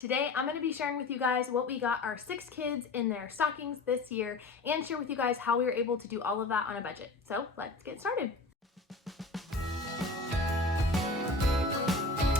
Today, I'm going to be sharing with you guys what we got our 6 kids in their stockings this year and share with you guys how we were able to do all of that on a budget. So let's get started.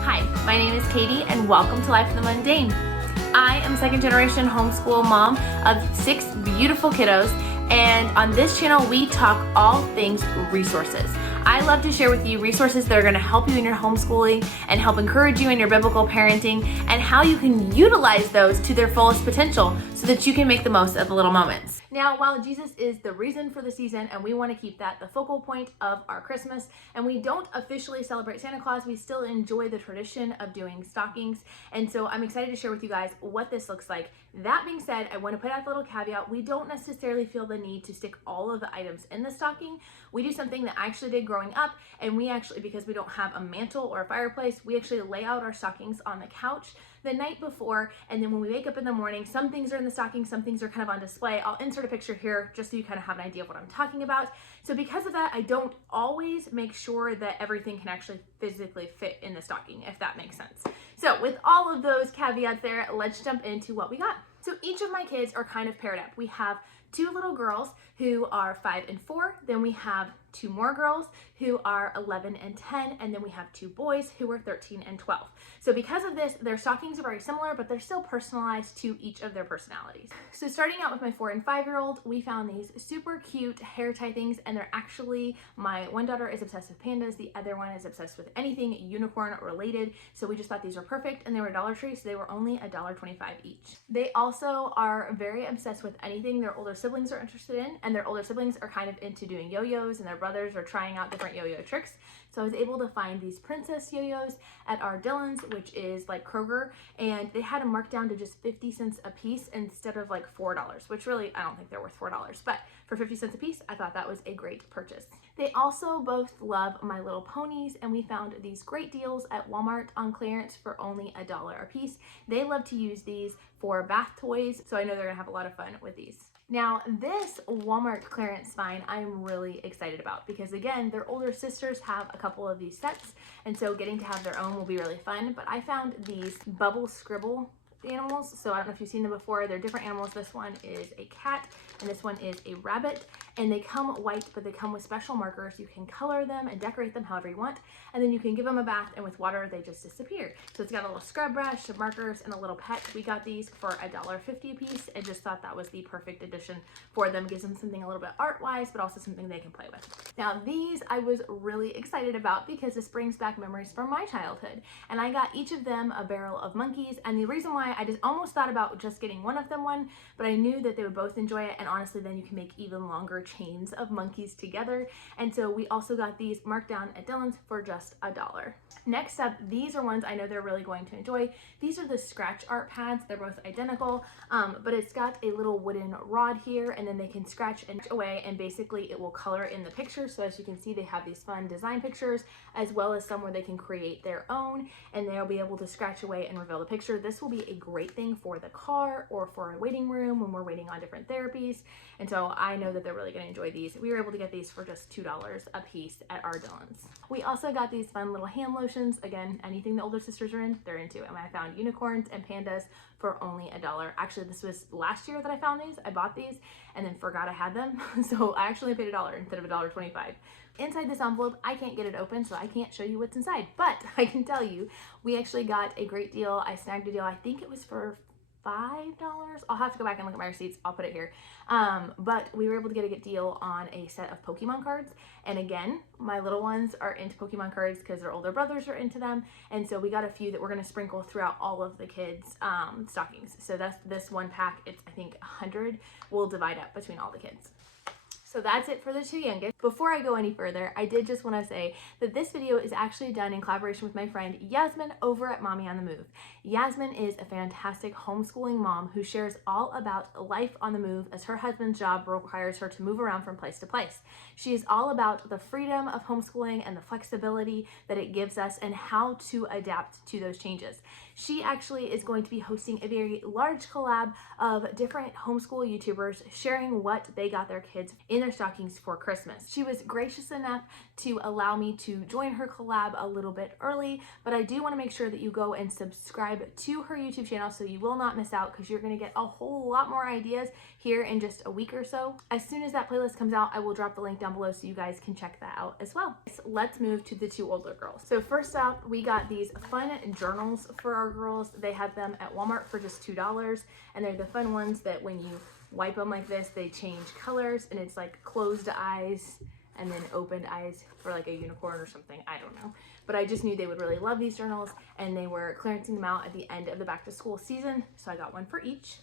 Hi, my name is Katie and welcome to Life in the Mundane. I am second generation homeschool mom of 6 beautiful kiddos, and on this channel we talk all things resources. I love to share with you resources that are going to help you in your homeschooling and help encourage you in your biblical parenting, and how you can utilize those to their fullest potential so that you can make the most of the little moments. Now, while Jesus is the reason for the season and we want to keep that the focal point of our Christmas, and we don't officially celebrate Santa Claus, we still enjoy the tradition of doing stockings. And so I'm excited to share with you guys what this looks like. That being said, I want to put out a little caveat. We don't necessarily feel the need to stick all of the items in the stocking. We do something that I actually did growing up, and we actually, because we don't have a mantle or a fireplace, we actually lay out our stockings on the couch the night before, and then when we wake up in the morning, some things are in the stocking, some things are kind of on display. I'll insert a picture here just so you kind of have an idea of what I'm talking about. So because of that, I don't always make sure that everything can actually physically fit in the stocking, if that makes sense. So with all of those caveats there, let's jump into what we got. So each of my kids are kind of paired up. We have 2 little girls who are 5 and 4, then we have 2 more girls who are 11 and 10, and then we have 2 boys who are 13 and 12. So because of this, their stockings are very similar, but they're still personalized to each of their personalities. So starting out with my 4 and 5-year-old, we found these super cute hair tie things, and they're actually, my one daughter is obsessed with pandas, the other one is obsessed with anything unicorn related, so we just thought these were perfect, and they were Dollar Tree, so they were only $1.25 each. They also are very obsessed with anything their older siblings are interested in, and their older siblings are kind of into doing yo-yos, and their brothers are trying out different yo-yo tricks. So I was able to find these princess yo-yos at our Dillon's, which is like Kroger, and they had them marked down to just 50 cents a piece instead of like $4, which really, I don't think they're worth $4, but for 50 cents a piece, I thought that was a great purchase. They also both love My Little Ponies, and we found these great deals at Walmart on clearance for only $1 a piece. They love to use these for bath toys, so I know they're gonna have a lot of fun with these. Now, this Walmart clearance find I'm really excited about because, again, their older sisters have a couple of these sets, and so getting to have their own will be really fun. But I found these bubble scribble animals. So I don't know if you've seen them before. They're different animals. This one is a cat and this one is a rabbit, and they come white, but they come with special markers. You can color them and decorate them however you want, and then you can give them a bath, and with water they just disappear. So it's got a little scrub brush, some markers, and a little pet. We got these for $1.50 a piece and just thought that was the perfect addition for them. Gives them something a little bit art-wise, but also something they can play with. Now these I was really excited about because this brings back memories from my childhood, and I got each of them a barrel of monkeys, and the reason why I just almost thought about just getting one of them one, but I knew that they would both enjoy it, and honestly then you can make even longer chains of monkeys together. And so we also got these marked down at Dillon's for just $1. Next up, these are ones I know they're really going to enjoy. These are the scratch art pads. They're both identical, but it's got a little wooden rod here, and then they can scratch and away, and basically it will color in the picture. So as you can see, they have these fun design pictures as well as some where they can create their own, and they'll be able to scratch away and reveal the picture. This will be a great thing for the car or for a waiting room when we're waiting on different therapies. And so I know that they're really going to enjoy these. We were able to get these for just $2 a piece at our Dillon's. We also got these fun little hand lotions. Again, anything the older sisters are in, they're into. And I found unicorns and pandas for only $1. Actually, this was last year that I found these. I bought these and then forgot I had them. So I actually paid $1 instead of $1.25. Inside this envelope, I can't get it open, so I can't show you what's inside, but I can tell you we actually got a great deal. I snagged a deal. I think it was for $5. I'll have to go back and look at my receipts. I'll put it here. But we were able to get a good deal on a set of Pokemon cards. And again, my little ones are into Pokemon cards because their older brothers are into them. And so we got a few that we're going to sprinkle throughout all of the kids' stockings. So that's this one pack. It's, I think, 100. We'll divide up between all the kids. So that's it for the 2 youngest. Before I go any further, I did just want to say that this video is actually done in collaboration with my friend Yasmin over at Mommy on the Move. Yasmin is a fantastic homeschooling mom who shares all about life on the move as her husband's job requires her to move around from place to place. She is all about the freedom of homeschooling and the flexibility that it gives us and how to adapt to those changes. She actually is going to be hosting a very large collab of different homeschool YouTubers sharing what they got their kids in their stockings for Christmas. She was gracious enough to allow me to join her collab a little bit early, but I do want to make sure that you go and subscribe to her YouTube channel so you will not miss out, because you're going to get a whole lot more ideas here in just a week or so. As soon as that playlist comes out, I will drop the link down below so you guys can check that out as well. So let's move to the two older girls. So first up, we got these fun journals for our girls. They have them at Walmart for just $2, and they're the fun ones that when you wipe them like this, they change colors, and it's like closed eyes and then opened eyes for like a unicorn or something. I don't know. But I just knew they would really love these journals, and they were clearancing them out at the end of the back to school season. So I got one for each.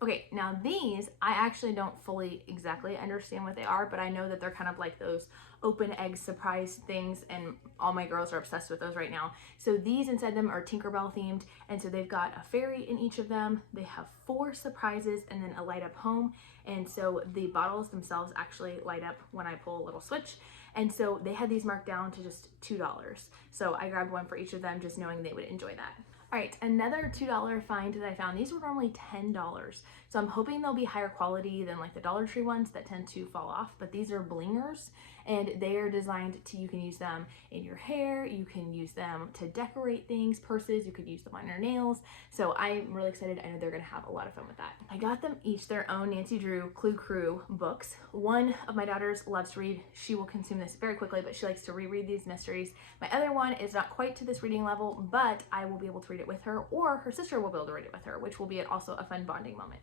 Okay, now these, I actually don't fully exactly understand what they are, but I know that they're kind of like those open egg surprise things, and all my girls are obsessed with those right now. So these inside them are Tinkerbell themed, and so they've got a fairy in each of them. They have 4 surprises and then a light up home, and so the bottles themselves actually light up when I pull a little switch. And so they had these marked down to just $2. So I grabbed one for each of them, just knowing they would enjoy that. All right, another $2 find that I found. These were normally $10. So I'm hoping they'll be higher quality than like the Dollar Tree ones that tend to fall off, but these are blingers, and they are designed to, you can use them in your hair, you can use them to decorate things, purses, you could use them on your nails. So I'm really excited. I know they're gonna have a lot of fun with that. I got them each their own Nancy Drew Clue Crew books. One of my daughters loves to read. She will consume this very quickly, but she likes to reread these mysteries. My other one is not quite to this reading level, but I will be able to read it with her, or her sister will be able to read it with her, which will be also a fun bonding moment.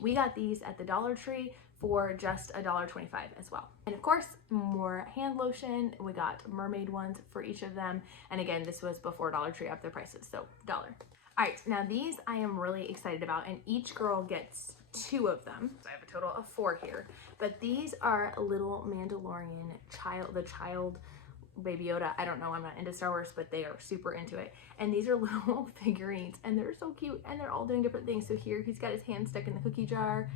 We got these at the Dollar Tree for just $1.25 as well. And of course, more hand lotion. We got mermaid ones for each of them. And again, this was before Dollar Tree upped their prices, so $1. All right, now these I am really excited about, and each girl gets 2 of them. So I have a total of 4 here, but these are little Mandalorian child Baby Yoda. I don't know, I'm not into Star Wars, but they are super into it. And these are little figurines, and they're so cute, and they're all doing different things. So here he's got his hand stuck in the cookie jar.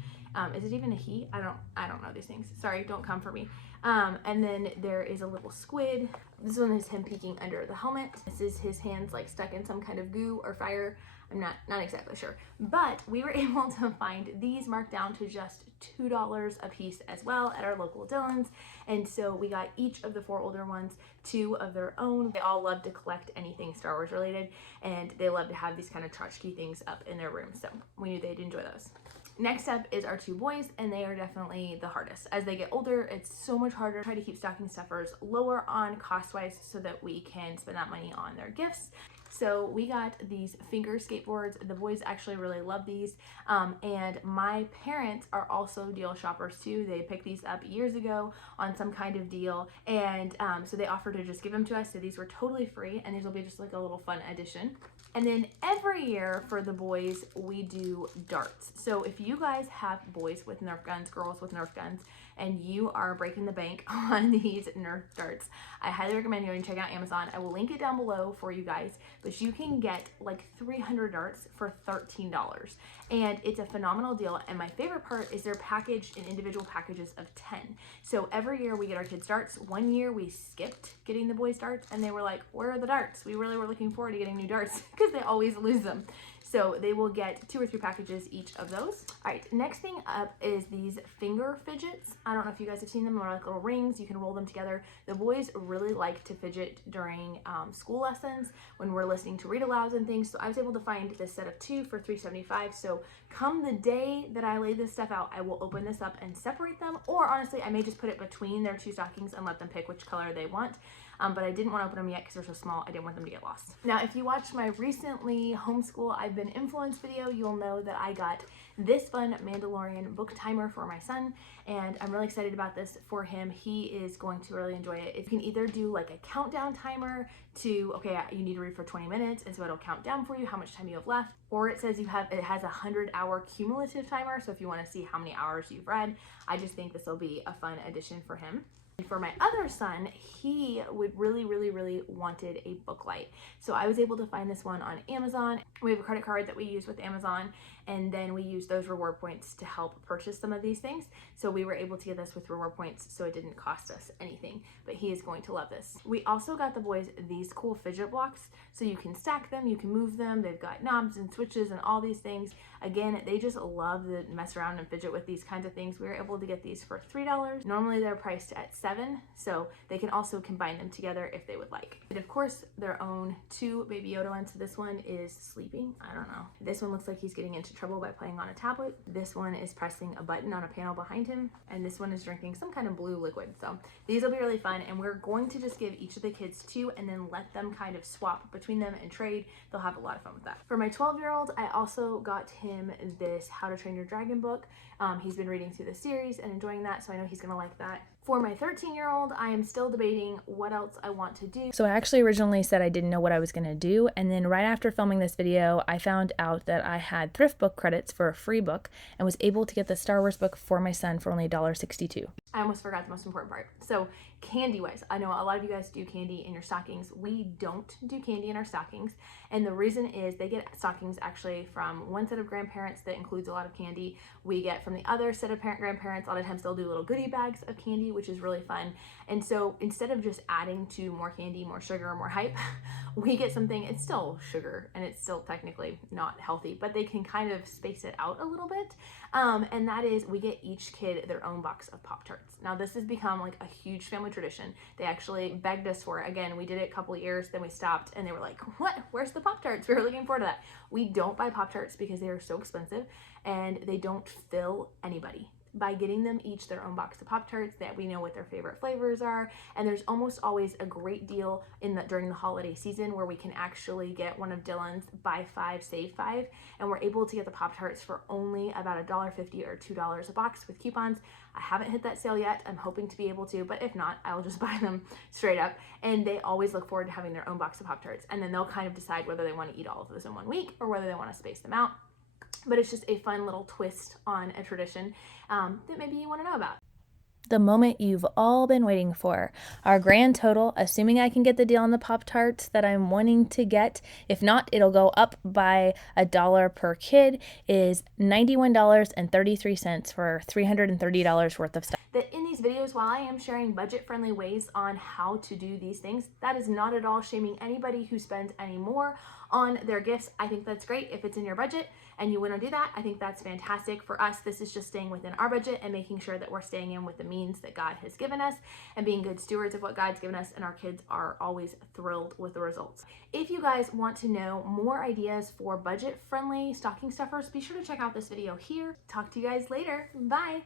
Is it even a he? I don't know these things. Sorry, don't come for me. And then there is a little squid. This one is him peeking under the helmet. This is his hands like stuck in some kind of goo or fire. I'm not exactly sure, but we were able to find these marked down to just $2 a piece as well at our local Dillon's. And so we got each of the 4 older ones 2 of their own. They all love to collect anything Star Wars related, and they love to have these kind of tchotchke things up in their room. So we knew they'd enjoy those. Next up is our 2 boys, and they are definitely the hardest. As they get older, it's so much harder to try to keep stocking stuffers lower on cost-wise so that we can spend that money on their gifts. So we got these finger skateboards. The boys actually really love these. And my parents are also deal shoppers too. They picked these up years ago on some kind of deal. And so they offered to just give them to us. So these were totally free, and these will be just like a little fun addition. And then every year for the boys, we do darts. So if you guys have boys with Nerf guns, girls with Nerf guns, and you are breaking the bank on these Nerf darts, I highly recommend you going and check out Amazon. I will link it down below for you guys, but you can get like 300 darts for $13. And it's a phenomenal deal. And my favorite part is they're packaged in individual packages of 10. So every year we get our kids darts. One year we skipped getting the boys darts, and they were like, where are the darts? We really were looking forward to getting new darts because they always lose them. So they will get 2 or 3 packages each of those. All right, next thing up is these finger fidgets. I don't know if you guys have seen them. They're like little rings. You can roll them together. The boys really like to fidget during school lessons when we're listening to read alouds and things. So I was able to find this set of 2 for $3.75. So come the day that I lay this stuff out, I will open this up and separate them. Or honestly, I may just put it between their 2 stockings and let them pick which color they want. But I didn't want to open them yet because they're so small. I didn't want them to get lost. Now, if you watched my recently homeschool I've been influenced video, you'll know that I got this fun Mandalorian book timer for my son, and I'm really excited about this for him. He is going to really enjoy it. You can either do like a countdown timer to, okay, you need to read for 20 minutes, and so it'll count down for you how much time you have left, or it says it has a 100-hour cumulative timer, so if you want to see how many hours you've read. I just think this will be a fun addition for him. For my other son, he would really wanted a book light. So I was able to find this one on Amazon. We have a credit card that we use with Amazon, and then we use those reward points to help purchase some of these things. So we were able to get this with reward points, so it didn't cost us anything, but he is going to love this. We also got the boys these cool fidget blocks, so you can stack them, you can move them. They've got knobs and switches and all these things. Again, they just love to mess around and fidget with these kinds of things. We were able to get these for $3. Normally they're priced at $7, so they can also combine them together if they would like. And of course, their own 2 Baby Yoda ones. So this one is sleeping. I don't know. This one looks like he's getting into trouble by playing on a tablet. This one is pressing a button on a panel behind him. And this one is drinking some kind of blue liquid. So these will be really fun. And we're going to just give each of the kids 2 and then let them kind of swap between them and trade. They'll have a lot of fun with that. For my 12-year-old, I also got him this How to Train Your Dragon book. He's been reading through the series and enjoying that, so I know he's gonna like that. For my 13-year-old, I am still debating what else I want to do. So I actually originally said I didn't know what I was going to do, and then right after filming this video, I found out that I had thrift book credits for a free book and was able to get the Star Wars book for my son for only $1.62. I almost forgot the most important part. So candy-wise, I know a lot of you guys do candy in your stockings. We don't do candy in our stockings, and the reason is they get stockings actually from one set of grandparents that includes a lot of candy. We get from the other set of grandparents. A lot of times they'll do little goodie bags of candy, which is really fun. And so instead of just adding to more candy, more sugar, more hype, we get something, it's still sugar and it's still technically not healthy, but they can kind of space it out a little bit. And that is, we get each kid their own box of Pop-Tarts. Now this has become like a huge family tradition. They actually begged us for it. Again, we did it a couple of years, then we stopped, and they were like, what? Where's the Pop-Tarts? We were looking forward to that. We don't buy Pop-Tarts because they are so expensive and they don't fill anybody. By getting them each their own box of Pop-Tarts, that we know what their favorite flavors are, and there's almost always a great deal during the holiday season where we can actually get one of Dylan's buy 5 save 5, and we're able to get the Pop-Tarts for only about $1.50 or $2 a box with coupons. I haven't hit that sale yet. I'm hoping to be able to, but if not, I'll just buy them straight up. And they always look forward to having their own box of Pop-Tarts, and then they'll kind of decide whether they want to eat all of those in one week or whether they want to space them out. But it's just a fun little twist on a tradition that maybe you want to know about. The moment you've all been waiting for. Our grand total, assuming I can get the deal on the Pop-Tarts that I'm wanting to get, if not, it'll go up by $1 per kid, is $91.33 for $330 worth of stuff. That in these videos, while I am sharing budget-friendly ways on how to do these things, that is not at all shaming anybody who spends any more on their gifts. I think that's great if it's in your budget and you want to do that. I think that's fantastic. For us, this is just staying within our budget and making sure that we're staying in with the means that God has given us and being good stewards of what God's given us, and our kids are always thrilled with the results. If you guys want to know more ideas for budget-friendly stocking stuffers, be sure to check out this video here. Talk to you guys later. Bye.